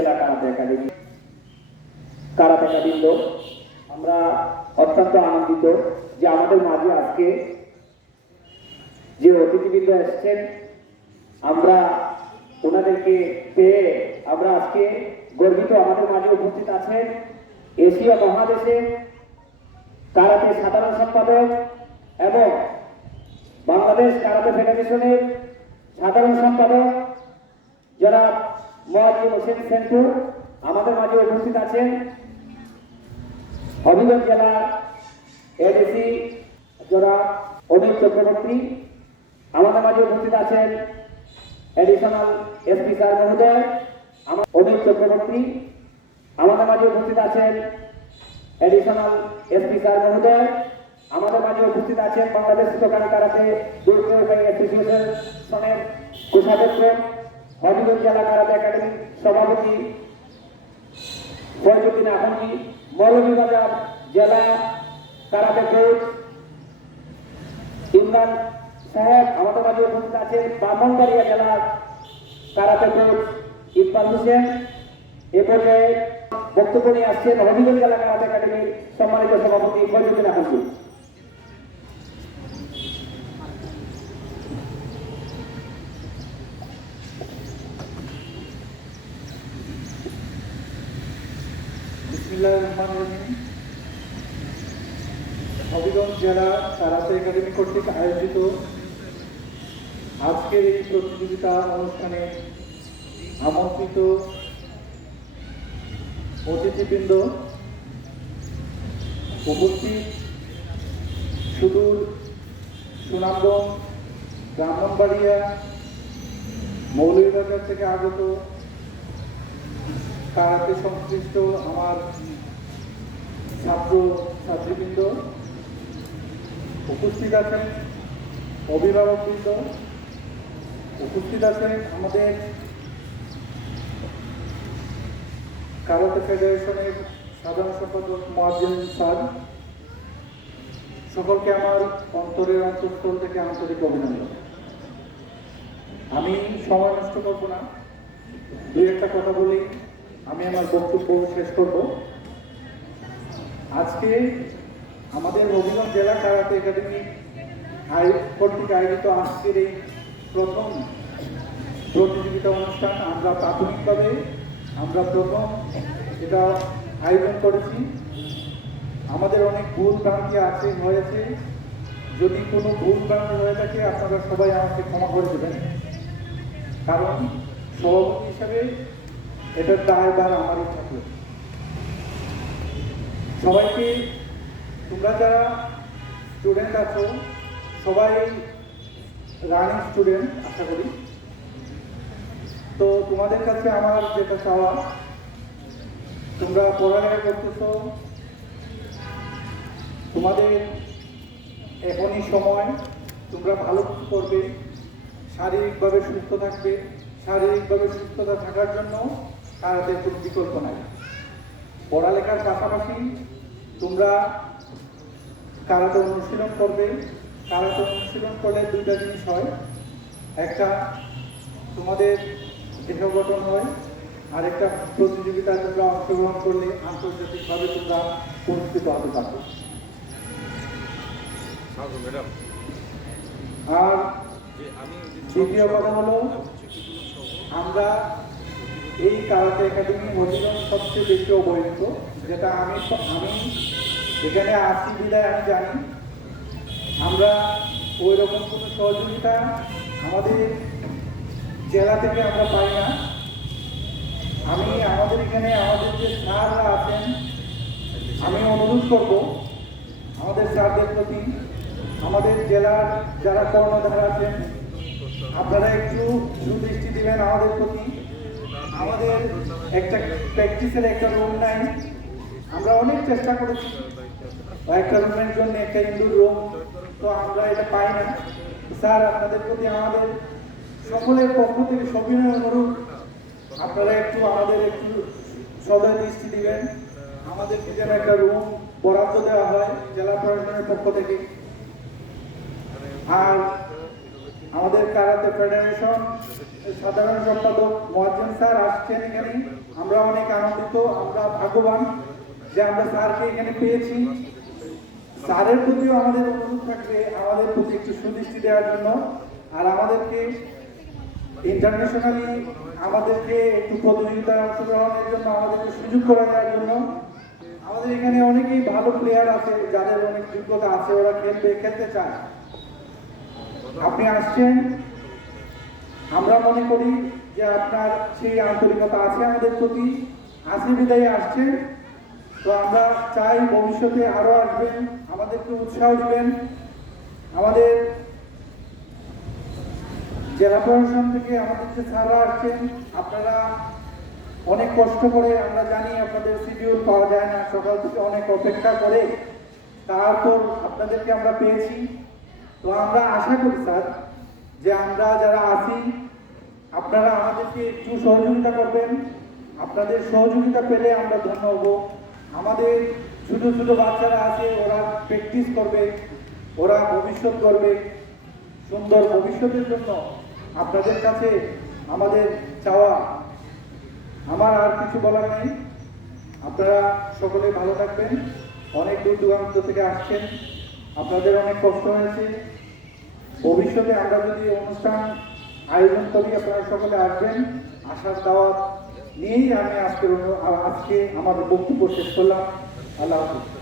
জেলা karate academy কারাতেকাবৃন্দ, আমরা অত্যন্ত আনন্দিত যে আমাদের মাঝে আজকে যে অতিথিবৃন্দ এসেছেন, আমরা ওনাদেরকে পেয়ে আমরা আজকে গর্বিত। আমাদের মাঝে উপস্থিত আছেন এশিয়া মহাদেশে কারাতে সাধারণ সম্পাদক এবং বাংলাদেশ কারাতে ফেডারেশনের সাধারণ সম্পাদক জনাব মোয়াজ্জেম হোসেন সেন্টু। আমাদের মাঝে উপস্থিত আছেন হবিগঞ্জ জেলার এডিসি জনাব অমিত চক্রবর্তী। আমাদের মাঝে উপস্থিত আছেন এডিশনাল এসপি স্যার মহোদয় অমিত চক্রবর্তী। আমাদের মাঝে উপস্থিত আছেন এডিশনাল এসপি স্যার মহোদয়। আমাদের মাঝে উপস্থিত আছেন বাংলাদেশ দোকান কারাতে অ্যাসোসিয়েশনের কোষাধ্যক্ষ, হবিগঞ্জ জেলা কারাতে একাডেমির সভাপতি ফয়জুদ্দিন আহমদি, মৌলভীবাজার জেলা কারাতে কোচ ইমরান সাহেব। আমাদের মাঝে উপস্থিত আছেন ব্রাহ্মণবাড়িয়া জেলার কারাতে কোচ ইকবাল হোসেন। এ পর্যায়ে বক্তব্য নিয়ে আসছেন হবিগঞ্জ জেলা কারাতে একাডেমির সম্মানিত সভাপতি ফয়জুদ্দিন আহমদি। হবিগঞ্জ জেলা কারাতে একাডেমি কর্তৃক আয়োজিত আজকের এই প্রতিযোগিতা অনুষ্ঠানে আমন্ত্রিত অতিথিবৃন্দ, উপস্থিত সুদূর সুনামগঞ্জ, ব্রাহ্মণবাড়িয়া, মৌলভীবাজার থেকে আগত কারাতে সংশ্লিষ্ট আমার ছাত্র ছাত্রীবৃন্দ, উপস্থিত আছেন অভিভাবকবৃন্দ, উপস্থিত আছেন আমাদের কারাতে ফেডারেশনের সাধারণ সম্পাদক মোয়াজ্জেম স্যার। সকলকে আমার অন্তরের অন্তঃস্থল থেকে আন্তরিক অভিনন্দন। আমি সময় নষ্ট করব না, দুই একটা কথা বলি আমি আমার বক্তব্য শেষ করব। আজকে আমাদের হবিগঞ্জ জেলা কারাতে একাডেমি কর্তৃক আয়োজিত আজকের এই প্রথম প্রতিযোগিতা অনুষ্ঠান আমরা প্রাথমিকভাবে প্রথম এটা আয়োজন করেছি। আমাদের অনেক ভুল ভ্রান্তি হয়েছে। যদি কোনো ভুল ভ্রান্তি হয়ে থাকে আপনারা সবাই আমাকে ক্ষমা করে দেবেন, কারণ সভাপতি হিসাবে এটার দায়ভার আমারই থাকবে। সবাইকে, তোমরা যারা স্টুডেন্ট আছো সবাই রানিং স্টুডেন্ট আশা করি। তো তোমাদের কাছে আমার যেটা চাওয়া, তোমরা পড়ালেখা করতেছো, তোমাদের এখনই সময়, তোমরা ভালো করবে, শারীরিকভাবে সুস্থ থাকবে। শারীরিকভাবে সুস্থতা থাকার জন্য কারাতের কোনো বিকল্প নাই। পড়ালেখার পাশাপাশি তোমরা কারাতে অনুশীলন করবে। কারাতে অনুশীলন করলে দুইটা জিনিস হয়, একটা তোমাদের দেহ গঠন হয়, আর একটা প্রতিযোগিতায় তোমরা অংশগ্রহণ করলে আন্তর্জাতিকভাবে তোমরা পুরস্কৃত হতে পারবে। আর দ্বিতীয় কথা হলো, আমরা এই কারাতে একাডেমি হবিগঞ্জ সবচেয়ে বেশি অবহেলিত, যেটা আমি এখানে আসি বিদায় আমি জানি। আমরা ওই রকম কোনো সহযোগিতা আমাদের জেলা থেকে আমরা পাই না। আমি আমাদের এখানে আমাদের যে স্যাররা আছেন, আমি অনুরোধ করব আমাদের স্যারদের প্রতি, আমাদের জেলার যারা কর্ণধার আছেন, আপনারা একটু সুদৃষ্টি দিবেন আমাদের প্রতি। আমাদের একটা প্র্যাকটিসের একটা রুম নাই, আমরা অনেক চেষ্টা করেছি একটা রুমের জন্য, একটা ইনডোর রুম, তো আমরা এটা পাই না। স্যার, আপনাদের প্রতি আমাদের সকলের পক্ষ থেকে সবিনয় অনুরোধ, আপনারা একটু আমাদের একটু সদয় দৃষ্টি দিবেন, আমাদেরকে যেন একটা রুম বরাদ্দ দেওয়া হয় জেলা প্রশাসনের পক্ষ থেকে। আর আমাদের কারাতে ফেডারেশন সাধারণ সম্পাদক মোয়াজ্জেম স্যার আসছেন এখানে, আমরা আমরা ভাগ্যবান যে আমরা স্যারকে এখানে পেয়েছি। স্যারের প্রতিও আমাদের অনুরোধ থাকবে আমাদের প্রতি একটু সুদৃষ্টি দেওয়ার জন্য, আর আমাদেরকে ইন্টারন্যাশনালি আমাদেরকে একটু প্রতিযোগিতায় অংশগ্রহণের জন্য আমাদেরকে সুযোগ করে দেওয়ার জন্য। আমাদের এখানে অনেকেই ভালো প্লেয়ার আছে, যাদের অনেক যোগ্যতা আছে, ওরা খেলতে চায়। আপনি আসছেন, আমরা মনে করি যে আপনার সেই আন্তরিকতা আছে আমাদের প্রতি, আছে বিদায় আসছেন। তো আমরা চাই ভবিষ্যতে আরো আসবেন, আমাদেরকে উৎসাহ দিবেন। আমাদের জেলা প্রশাসন থেকে আমাদের যে স্যাররা আসছেন, আপনারা অনেক কষ্ট করে, আমরা জানি আপনাদের শিডিউল পাওয়া যায় না, সকাল থেকে অনেক অপেক্ষা করে তারপর আপনাদেরকে আমরা পেয়েছি। তো আমরা আশা করি স্যার যে আমরা যারা আছি আপনারা আমাদেরকে একটু সহযোগিতা করবেন। আপনাদের সহযোগিতা পেলে আমরা ধন্য হব। আমাদের ছোট ছোট বাচ্চারা আছে, ওরা প্র্যাকটিস করবে, ওরা ভবিষ্যৎ করবে। সুন্দর ভবিষ্যতের জন্য আপনাদের কাছে আমাদের চাওয়া, আমার আর কিছু বলার নেই। আপনারা সকলে ভালো থাকবেন। অনেক দূর দূরান্ত থেকে আসছেন, আপনাদের অনেক কষ্ট হয়েছে। ভবিষ্যতে আমরা যদি অনুষ্ঠান আয়োজন করি, আপনারা সকলে আসবেন, আসার দাওয়াত নিয়েই আমি আজকে আমার বক্তব্য শেষ করলাম। আল্লাহ হাফিজ।